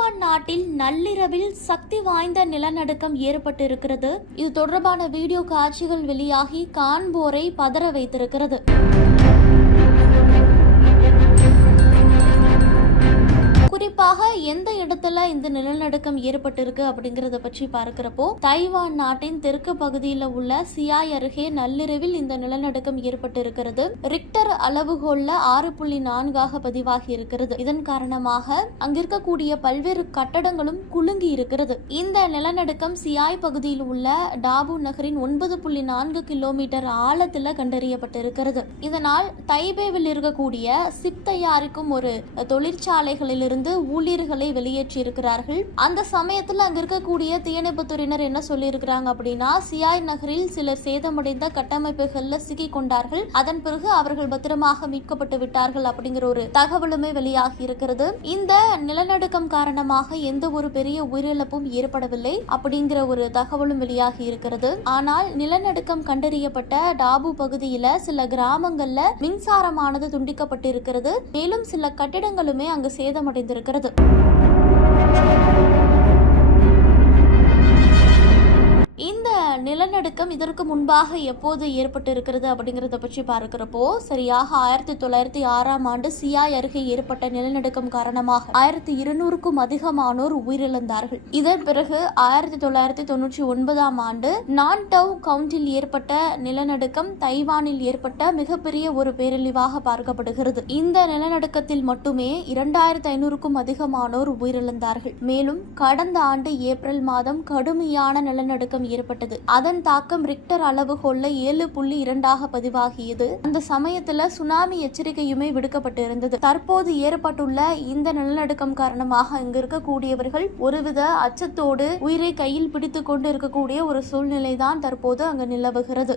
Taiwan நாட்டில் நள்ளிரவில் சக்தி வாய்ந்த நிலநடுக்கம் ஏற்பட்டிருக்கிறது. இது தொடர்பான வீடியோ காட்சிகள் வெளியாகி காண்போரை பதற வைத்திருக்கிறது. இந்த நிலநடுக்கம் ஏற்பட்டிருக்கு அப்படிங்கறத பற்றி பார்க்கிறப்போ தைவான் நாட்டின் தெற்கு பகுதியில் உள்ள சியாய் அருகே நள்ளிரவில் இந்த நிலநடுக்கம் ஏற்பட்டிருக்கிறது. ரிக்டர் அளவுகோல்ல ஆறு புள்ளி நான்காக பதிவாகி இருக்கிறது. இதன் காரணமாக அங்கிருக்கக்கூடிய பல்வேறு கட்டடங்களும் குலுங்கி இருக்கிறது. இந்த நிலநடுக்கம் சியாய் பகுதியில் உள்ள டாபு நகரின் ஒன்பது புள்ளி நான்கு கிலோமீட்டர் ஆழத்தில் கண்டறியப்பட்டிருக்கிறது. இதனால் தைபேவில் இருக்கக்கூடிய சிப் தயாரிக்கும் ஒரு தொழிற்சாலைகளிலிருந்து ஊழியர்களை வெளியேற்றியிருக்கிறது இருக்கிறார்கள் அந்த சமயத்தில் அங்க இருக்கக்கூடிய தீயணைப்புத்துறையினர் என்ன சொல்லியிருக்கிறாங்க அப்படின்னா சியாய் நகரில் சிலர் சேதமடைந்த கட்டமைப்புகள்ல சிக்கி கொண்டார்கள். அதன் பிறகு அவர்கள் பத்திரமாக மீட்கப்பட்டு விட்டார்கள் அப்படிங்கிற ஒரு தகவலுமே வெளியாகி இருக்கிறது. இந்த நிலநடுக்கம் காரணமாக எந்த ஒரு பெரிய உயிரிழப்பும் ஏற்படவில்லை அப்படிங்கிற ஒரு தகவலும் வெளியாகி இருக்கிறது. ஆனால் நிலநடுக்கம் கண்டறியப்பட்ட டாபு பகுதியில சில கிராமங்கள்ல மின்சாரமானது துண்டிக்கப்பட்டிருக்கிறது. மேலும் சில கட்டிடங்களுமே அங்கு சேதமடைந்திருக்கிறது. இந்த நிலநடுக்கம் இதற்கு முன்பாக எப்போது ஏற்பட்டிருக்கிறது அப்படிங்கிறத பற்றி பார்க்கிறப்போ சரியாக ஆயிரத்தி தொள்ளாயிரத்தி ஆறாம் ஆண்டு சியாய் அருகே ஏற்பட்ட நிலநடுக்கம் காரணமாக ஆயிரத்தி இருநூறுக்கும் அதிகமானோர் உயிரிழந்தார்கள். இதன் பிறகு ஆயிரத்தி தொள்ளாயிரத்தி தொண்ணூற்றி ஒன்பதாம் ஆண்டு நான்டவ் கவுண்டில் ஏற்பட்ட நிலநடுக்கம் தைவானில் ஏற்பட்ட மிகப்பெரிய ஒரு பேரழிவாக பார்க்கப்படுகிறது. இந்த நிலநடுக்கத்தில் மட்டுமே இரண்டாயிரத்தி ஐநூறுக்கும் அதிகமானோர் உயிரிழந்தார்கள். மேலும் கடந்த ஆண்டு ஏப்ரல் மாதம் கடுமையான நிலநடுக்கம் ஏற்பட்டது. அதன் தாக்கம் ரிக்டர் அளவுகோல்ல ஏழு புள்ளி இரண்டாக பதிவாகியது. அந்த சமயத்துல சுனாமி எச்சரிக்கையுமே விடுக்கப்பட்டு இருந்தது தற்போது ஏற்பட்டுள்ள இந்த நிலநடுக்கம் காரணமாக இங்கு இருக்கக்கூடியவர்கள் ஒருவித அச்சத்தோடு உயிரை கையில் பிடித்து கொண்டு இருக்கக்கூடிய ஒரு சூழ்நிலை தான் தற்போது அங்கு நிலவுகிறது.